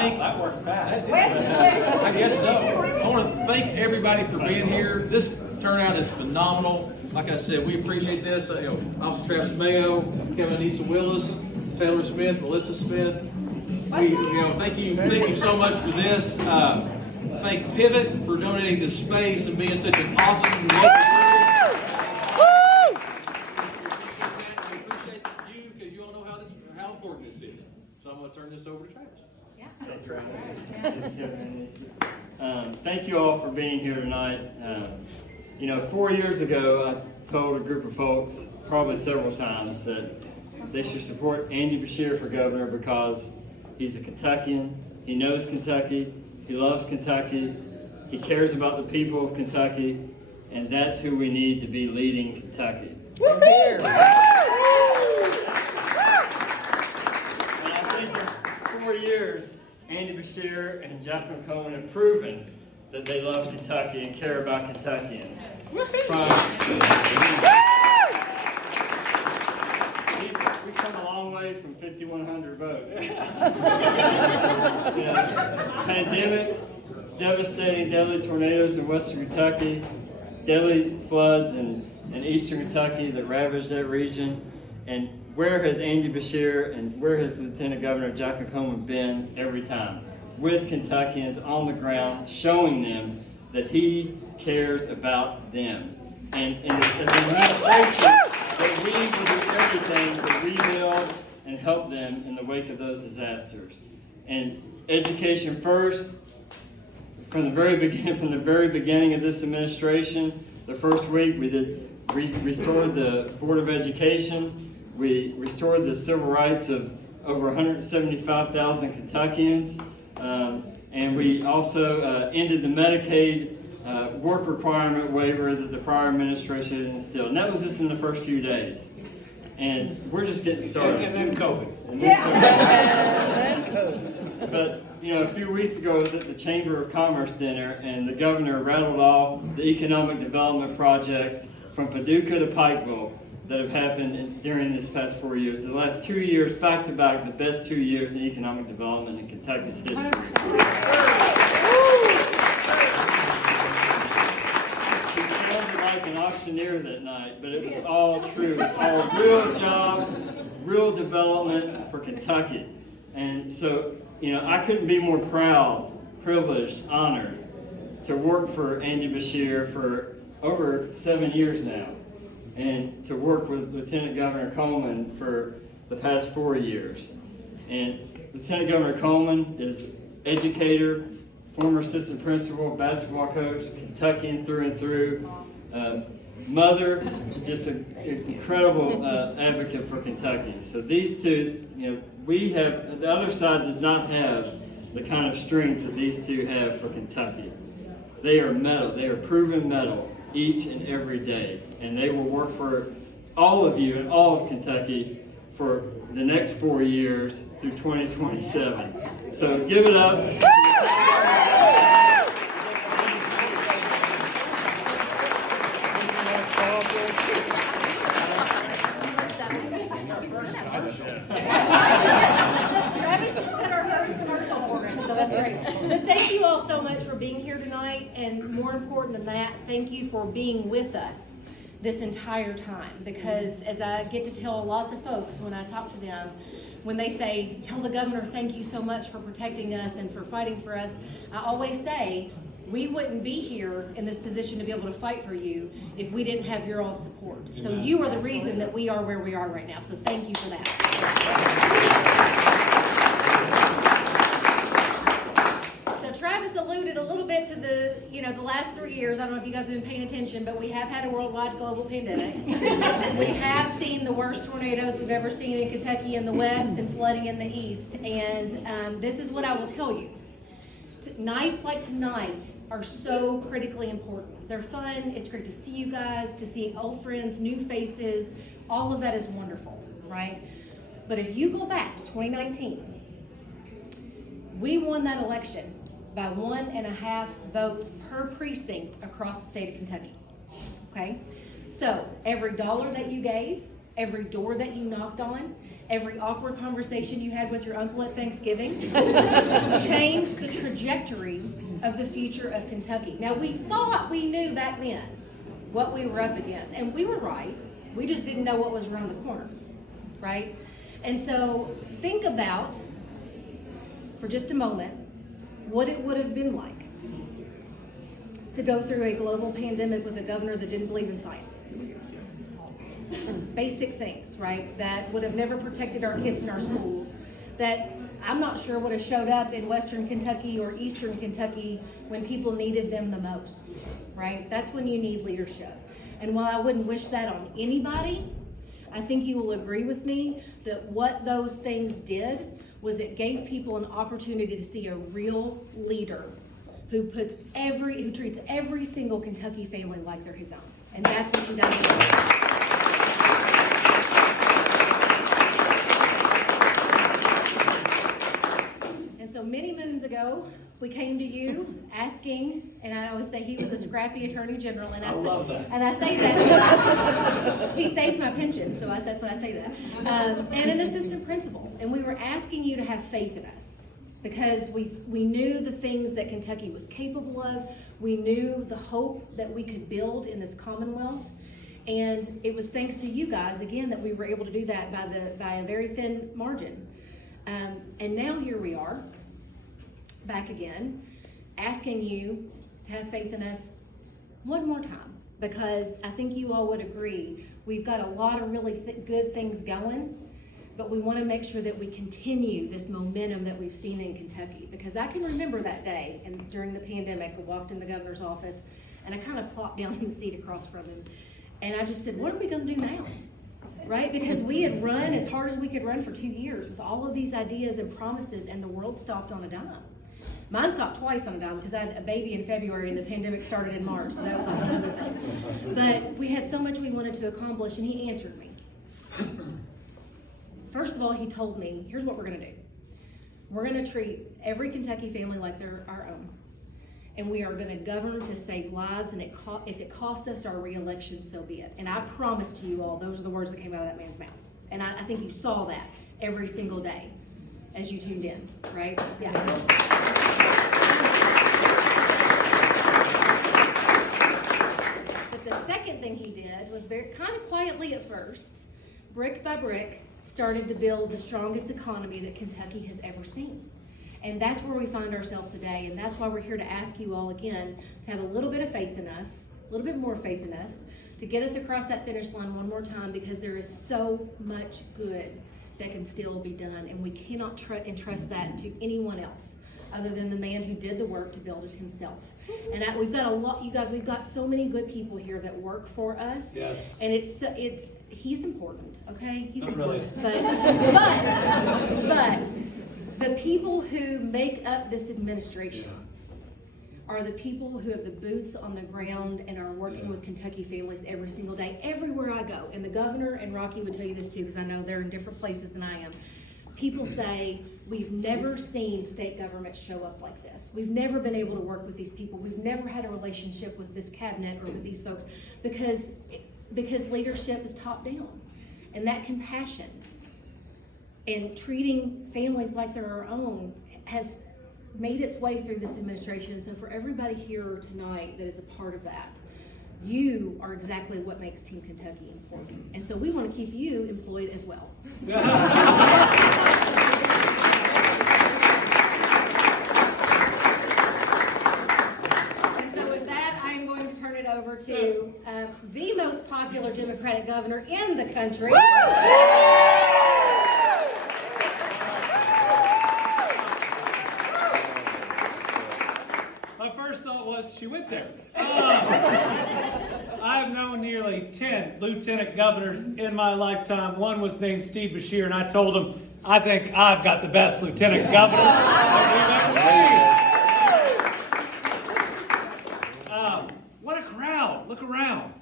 thank. That worked fast. I guess so. I want to thank everybody for being here. This turnout is phenomenal. Like I said, we appreciate this. Officer Travis Mayo, Kevin and Issa Willis, Taylor Smith, Melissa Smith. Thank you so much for this. Thank Pivot for donating this space and being such an awesome local We appreciate you because you all know how important this is. So I'm going to turn this over to Travis. Thank you all for being here tonight. 4 years ago, I told a group of folks, probably several times, that they should support Andy Beshear for governor because he's a Kentuckian, he knows Kentucky, he loves Kentucky, he cares about the people of Kentucky, and that's who we need to be leading Kentucky. And I think in 4 years, Andy Beshear and Jacqueline Coleman have proven that they love Kentucky and care about Kentuckians. We come a long way from 5,100 votes. Pandemic, devastating deadly tornadoes in western Kentucky, deadly floods in eastern Kentucky that ravaged that region. And where has Andy Beshear and where has Lieutenant Governor Jacqueline Coleman been every time? With Kentuckians on the ground, showing them that he cares about them. And as an administration, that we will do everything to rebuild and help them in the wake of those disasters. And education first, from the very beginning of this administration, the first week we restored the Board of Education. We restored the civil rights of over 175,000 Kentuckians. And we also ended the Medicaid work requirement waiver that the prior administration had instilled. And that was just in the first few days. And we're just getting started. And then COVID. But, a few weeks ago I was at the Chamber of Commerce dinner, and the governor rattled off the economic development projects from Paducah to Pikeville that have happened during this past 4 years. The last 2 years, back to back, the best 2 years in economic development in Kentucky's history. He sounded like an auctioneer that night, but it was all true. It's all real jobs, real development for Kentucky. And so, I couldn't be more proud, privileged, honored to work for Andy Beshear for over 7 years now, and to work with Lieutenant Governor Coleman for the past 4 years. And Lieutenant Governor Coleman is educator, former assistant principal, basketball coach, Kentuckian through and through, mother, just an incredible advocate for Kentucky. So these two, the other side does not have the kind of strength that these two have for Kentucky. They are metal, they are proven metal each and every day. And they will work for all of you and all of Kentucky for the next 4 years through 2027. So give it up. Travis just cut our first commercial for us, so that's great. But thank you all so much for being here tonight, and more important than that, thank you for being with us this entire time, because as I get to tell lots of folks when I talk to them, when they say, tell the governor thank you so much for protecting us and for fighting for us, I always say, we wouldn't be here in this position to be able to fight for you if we didn't have your all support. So you are the reason that we are where we are right now. So thank you for that. So Travis alluded a little bit to the last 3 years. I don't know if you guys have been paying attention, but we have had a worldwide global pandemic. We have seen the worst tornadoes we've ever seen in Kentucky in the west and flooding in the east. And this is what I will tell you. Nights like tonight are so critically important. They're fun. It's great to see you guys, to see old friends, new faces. All of that is wonderful, right? But if you go back to 2019, we won that election by 1.5 votes per precinct across the state of Kentucky, okay? So every dollar that you gave, every door that you knocked on, every awkward conversation you had with your uncle at Thanksgiving, changed the trajectory of the future of Kentucky. Now, we thought we knew back then what we were up against, and we were right. We just didn't know what was around the corner, right? And so think about, for just a moment, what it would have been like to go through a global pandemic with a governor that didn't believe in science. Basic things, right, that would have never protected our kids in our schools, that I'm not sure would have showed up in Western Kentucky or Eastern Kentucky when people needed them the most, right? That's when you need leadership. And while I wouldn't wish that on anybody, I think you will agree with me that what those things did was it gave people an opportunity to see a real leader who treats every single Kentucky family like they're his own. And that's what you got to do. So many moons ago, we came to you asking, and I always say he was a scrappy attorney general, and I love that. And I say that because he saved my pension, so that's why I say that. And an assistant principal, and we were asking you to have faith in us because we knew the things that Kentucky was capable of. We knew the hope that we could build in this Commonwealth, and it was thanks to you guys again that we were able to do that by a very thin margin. And now here we are. Back again, asking you to have faith in us one more time, because I think you all would agree we've got a lot of really good things going, but we want to make sure that we continue this momentum that we've seen in Kentucky, because I can remember that day and during the pandemic, I walked in the governor's office and I kind of plopped down in the seat across from him and I just said, what are we going to do now? Right? Because we had run as hard as we could run for 2 years with all of these ideas and promises, and the world stopped on a dime. Mine stopped twice on a dime because I had a baby in February and the pandemic started in March, so that was like another thing. But we had so much we wanted to accomplish, and he answered me. First of all, he told me, here's what we're going to do. We're going to treat every Kentucky family like they're our own. And we are going to govern to save lives, and if it costs us our re-election, so be it. And I promise to you all, those are the words that came out of that man's mouth. And I think you saw that every single day as you tuned in, right? Yeah. But the second thing he did was very kind of quietly at first, brick by brick, started to build the strongest economy that Kentucky has ever seen. And that's where we find ourselves today, and that's why we're here to ask you all again to have a little bit of faith in us, a little bit more faith in us, to get us across that finish line one more time, because there is so much good that can still be done, and we cannot entrust that to anyone else other than the man who did the work to build it himself. And we've got a lot, you guys, we've got so many good people here that work for us. Yes. And he's important, okay? He's Not important. really. But the people who make up this administration are the people who have the boots on the ground and are working with Kentucky families every single day, everywhere I go. And the governor and Rocky would tell you this too, because I know they're in different places than I am. People say, we've never seen state government show up like this. We've never been able to work with these people. We've never had a relationship with this cabinet or with these folks, because leadership is top down. And that compassion and treating families like they're our own has made its way through this administration. So for everybody here tonight that is a part of that, you are exactly what makes Team Kentucky important. And so we want to keep you employed as well. And so with that, I am going to turn it over to the most popular Democratic governor in the country. My first thought was, she went there. I've known nearly 10 lieutenant governors in my lifetime. One was named Steve Beshear, and I told him, I think I've got the best lieutenant governor that we've ever seen. What a crowd. Look around.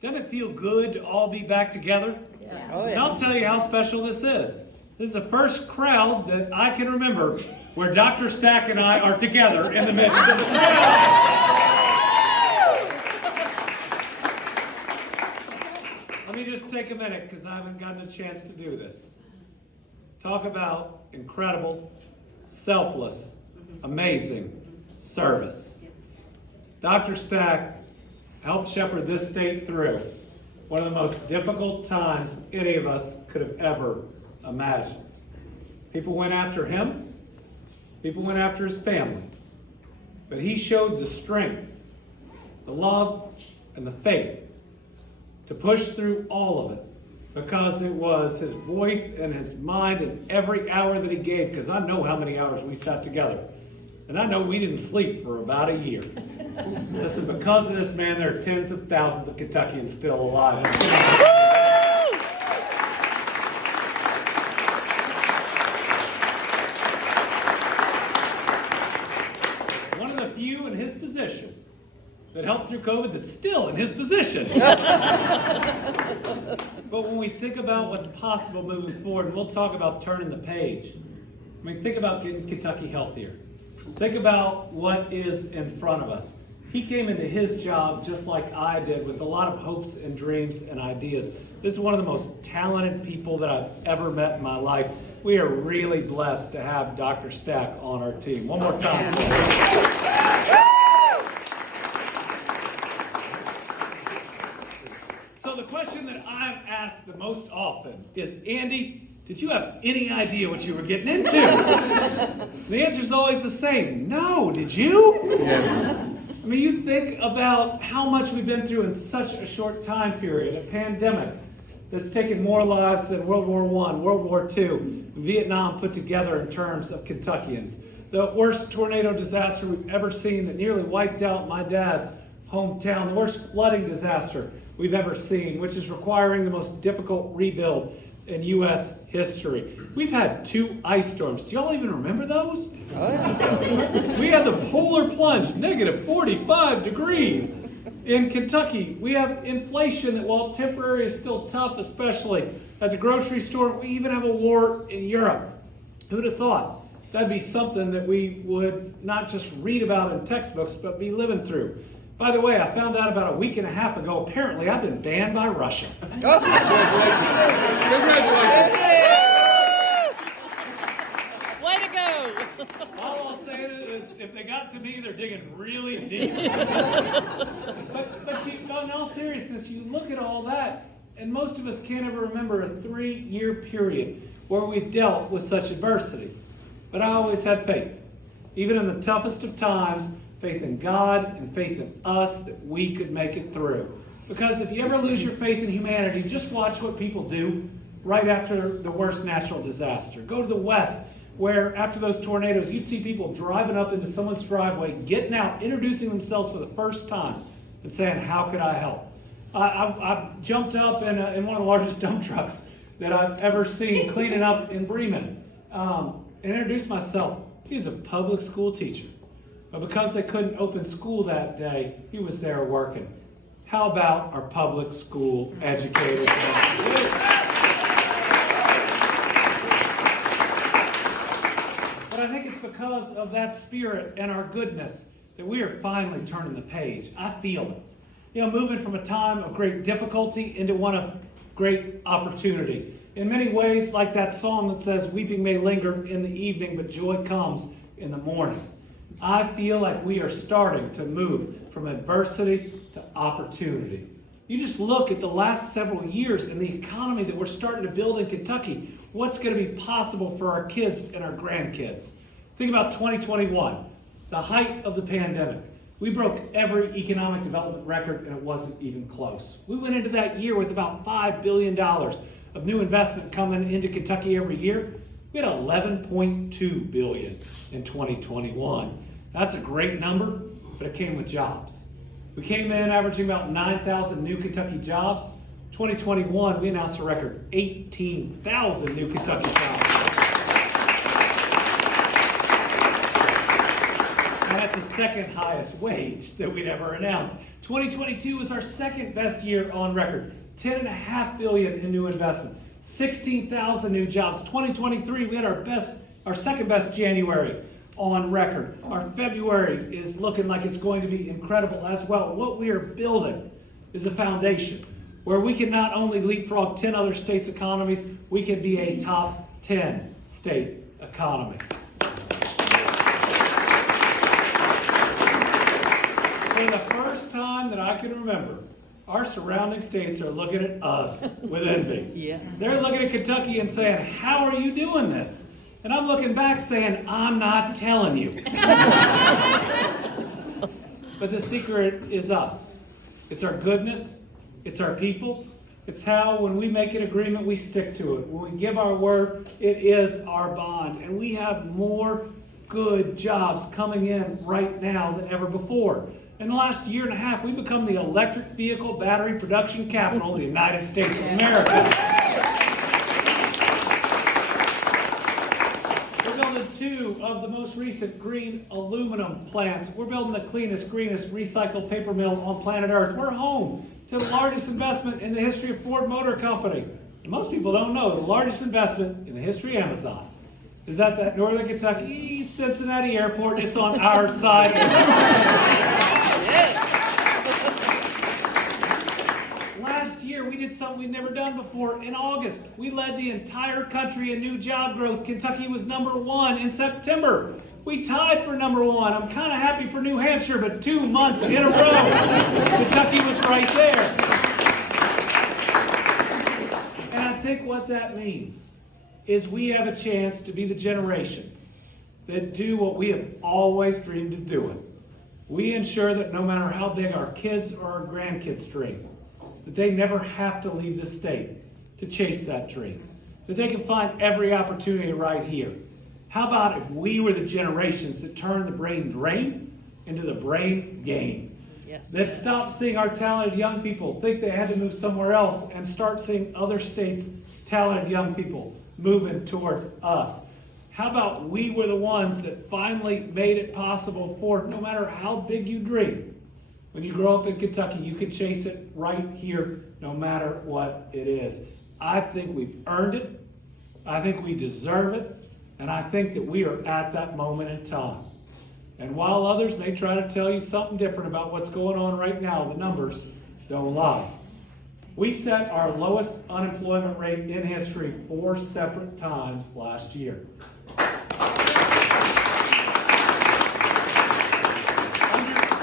Doesn't it feel good to all be back together? Yeah. Oh, yeah. And I'll tell you how special this is. This is the first crowd that I can remember where Dr. Stack and I are together in the midst of the crowd. Let me just take take a minute, because I haven't gotten a chance to do this. Talk about incredible, selfless, amazing service. Dr. Stack helped shepherd this state through one of the most difficult times any of us could have ever imagined. People went after him. People went after his family. But he showed the strength, the love, and the faith to push through all of it, because it was his voice and his mind and every hour that he gave, because I know how many hours we sat together. And I know we didn't sleep for about a year. Listen, because of this man, there are tens of thousands of Kentuckians still alive. One of the few in his position that helped through COVID that's still in his position. But when we think about what's possible moving forward, and we'll talk about turning the page, I mean, think about getting Kentucky healthier. Think about what is in front of us. He came into his job just like I did, with a lot of hopes and dreams and ideas. This is one of the most talented people that I've ever met in my life. We are really blessed to have Dr. Stack on our team. One more time. So the question that I'm asked the most often is, Andy, did you have any idea what you were getting into? The answer is always the same. No, did you? Yeah. I mean, you think about how much we've been through in such a short time period, a pandemic that's taken more lives than World War I, World War II, Vietnam put together in terms of Kentuckians. The worst tornado disaster we've ever seen that nearly wiped out my dad's hometown. The worst flooding disaster we've ever seen, which is requiring the most difficult rebuild in U.S. history. We've had 2 ice storms. Do y'all even remember those? We had the polar plunge, negative 45 degrees. In Kentucky, we have inflation that, while temporary, is still tough, especially at the grocery store. We even have a war in Europe. Who'd have thought that'd be something that we would not just read about in textbooks, but be living through? By the way, I found out about a week and a half ago, apparently I've been banned by Russia. Congratulations. Way to go. All I'll say is, if they got to me, they're digging really deep. But you, in all seriousness, you look at all that, and most of us can't ever remember a 3-year period where we've dealt with such adversity. But I always had faith. Even in the toughest of times, faith in God and faith in us that we could make it through. Because if you ever lose your faith in humanity, just watch what people do right after the worst natural disaster. Go to the West, where after those tornadoes, you'd see people driving up into someone's driveway, getting out, introducing themselves for the first time, and saying, "How could I help?" I jumped up in one of the largest dump trucks that I've ever seen, cleaning up in Bremen, and introduced myself. He's a public school teacher. But because they couldn't open school that day, he was there working. How about our public school educators? But I think it's because of that spirit and our goodness that we are finally turning the page. I feel it. You know, moving from a time of great difficulty into one of great opportunity. In many ways, like that psalm that says, "Weeping may linger in the evening, but joy comes in the morning." I feel like we are starting to move from adversity to opportunity. You just look at the last several years and the economy that we're starting to build in Kentucky. What's going to be possible for our kids and our grandkids? Think about 2021, the height of the pandemic. We broke every economic development record, and it wasn't even close. We went into that year with about $5 billion of new investment coming into Kentucky every year. We had $11.2 billion in 2021. That's a great number, but it came with jobs. We came in averaging about 9,000 new Kentucky jobs. 2021, we announced a record 18,000 new Kentucky jobs. And that's the second highest wage that we'd ever announced. 2022 was our second best year on record. $10.5 billion in new investment. 16,000 new jobs. 2023, we had our second best January on record. Our February is looking like it's going to be incredible as well. What we are building is a foundation where we can not only leapfrog 10 other states' economies, we can be a top 10 state economy. For the first time that I can remember, our surrounding states are looking at us with envy. Yes. They're looking at Kentucky and saying, how are you doing this? And I'm looking back saying, I'm not telling you. But the secret is us. It's our goodness. It's our people. It's how when we make an agreement, we stick to it. When we give our word, it is our bond. And we have more good jobs coming in right now than ever before. In the last year and a half, we've become the electric vehicle battery production capital of the United States of America. We're building 2 of the most recent green aluminum plants. We're building the cleanest, greenest recycled paper mill on planet Earth. We're home to the largest investment in the history of Ford Motor Company. And most people don't know the largest investment in the history of Amazon is at that Northern Kentucky Cincinnati airport. It's on our side. Last year, we did something we'd never done before. In August, we led the entire country in new job growth. Kentucky was #1 in September. We tied for #1. I'm kind of happy for New Hampshire, but 2 months in a row, Kentucky was right there. And I think what that means is we have a chance to be the generations that do what we have always dreamed of doing. We ensure that no matter how big our kids or our grandkids dream, that they never have to leave the state to chase that dream, that they can find every opportunity right here. How about if we were the generations that turned the brain drain into the brain gain? Yes. That stopped seeing our talented young people think they had to move somewhere else and start seeing other states' talented young people moving towards us. How about we were the ones that finally made it possible for no matter how big you dream, when you grow up in Kentucky, you can chase it right here no matter what it is. I think we've earned it. I think we deserve it. And I think that we are at that moment in time. And while others may try to tell you something different about what's going on right now, the numbers don't lie. We set our lowest unemployment rate in history 4 separate times last year.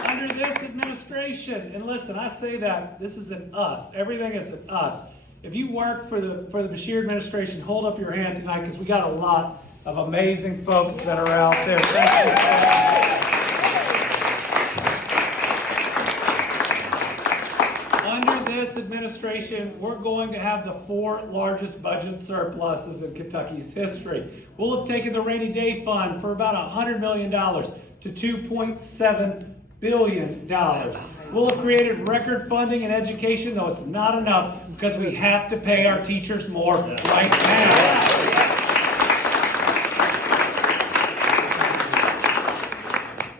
Under this administration, and listen, I say that this is an us. Everything is an us. If you work for the Beshear administration, hold up your hand tonight because we got a lot of amazing folks that are out there. Thank you. Under this administration, we're going to have the 4 largest budget surpluses in Kentucky's history. We'll have taken the rainy day fund for about $100 million to $2.7 billion. We'll have created record funding in education, though it's not enough because we have to pay our teachers more right now.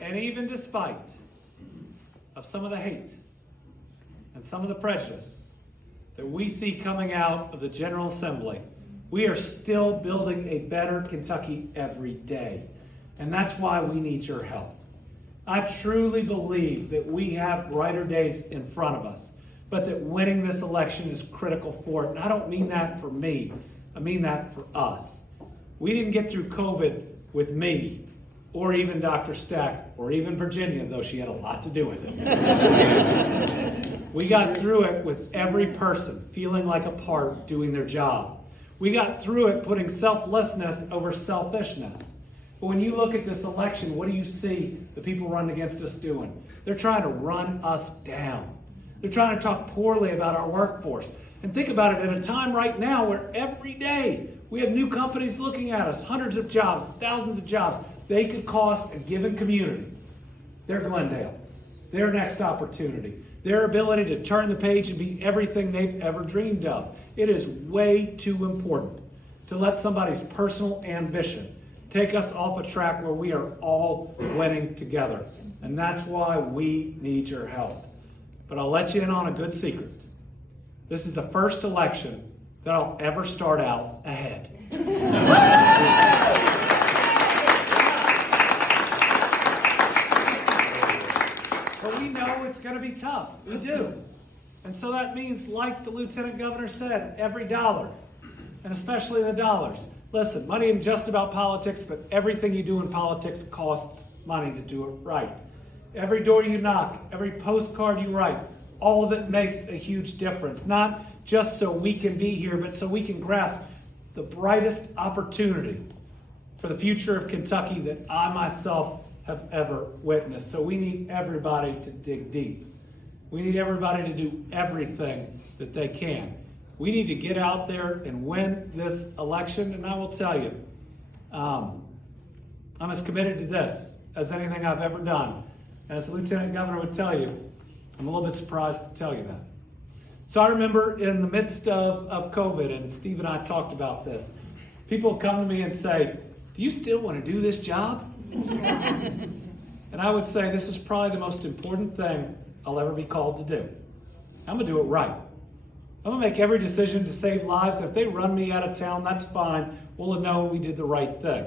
And even despite of some of the hate and some of the prejudice that we see coming out of the General Assembly, we are still building a better Kentucky every day. And that's why we need your help. I truly believe that we have brighter days in front of us, but that winning this election is critical for it. And I don't mean that for me. I mean that for us. We didn't get through COVID with me, or even Dr. Stack, or even Virginia, though she had a lot to do with it. We got through it with every person feeling like a part, doing their job. We got through it putting selflessness over selfishness. But when you look at this election, what do you see the people running against us doing? They're trying to run us down. They're trying to talk poorly about our workforce. And think about it, at a time right now where every day we have new companies looking at us, hundreds of jobs, thousands of jobs. They could cost a given community, their Glendale, their next opportunity, their ability to turn the page and be everything they've ever dreamed of. It is way too important to let somebody's personal ambition take us off a track where we are all winning together. And that's why we need your help. But I'll let you in on a good secret. This is the first election that I'll ever start out ahead. But we know it's going to be tough. We do. And so that means, like the Lieutenant Governor said, every dollar, and especially the dollars. Listen, money isn't just about politics, but everything you do in politics costs money to do it right. Every door you knock, every postcard you write, all of it makes a huge difference. Not just so we can be here, but so we can grasp the brightest opportunity for the future of Kentucky that I myself have ever witnessed. So we need everybody to dig deep. We need everybody to do everything that they can. We need to get out there and win this election. And I will tell you, I'm as committed to this as anything I've ever done. And as the Lieutenant Governor would tell you, I'm a little bit surprised to tell you that. So I remember in the midst of COVID, and Steve and I talked about this, people come to me and say, do you still want to do this job? And I would say, this is probably the most important thing I'll ever be called to do. I'm going to do it right. I'm going to make every decision to save lives. If they run me out of town, that's fine. We'll have known we did the right thing.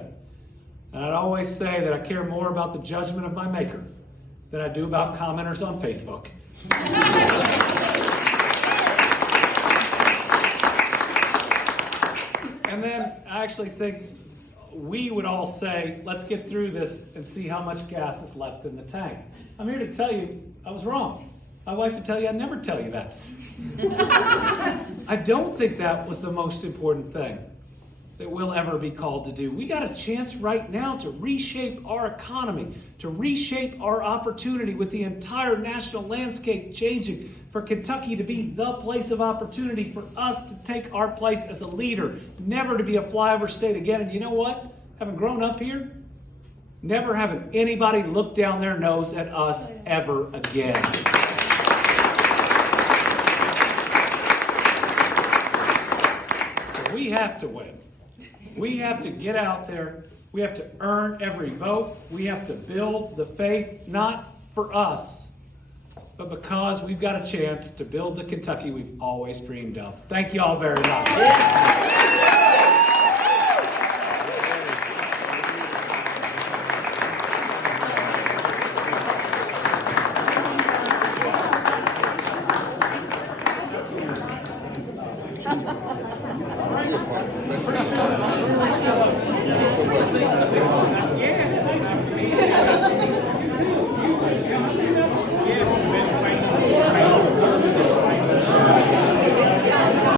And I'd always say that I care more about the judgment of my maker than I do about commenters on Facebook. And then I actually think we would all say, let's get through this and see how much gas is left in the tank. I'm here to tell you I was wrong. My wife would tell you I'd never tell you that. I don't think that was the most important thing that we'll ever be called to do. We got a chance right now to reshape our economy, to reshape our opportunity with the entire national landscape changing, for Kentucky to be the place of opportunity, for us to take our place as a leader, never to be a flyover state again. And you know what? Having grown up here, never having anybody look down their nose at us ever again. So we have to win. We have to get out there. We have to earn every vote. We have to build the faith, not for us, but because we've got a chance to build the Kentucky we've always dreamed of. Thank you all very much. All right.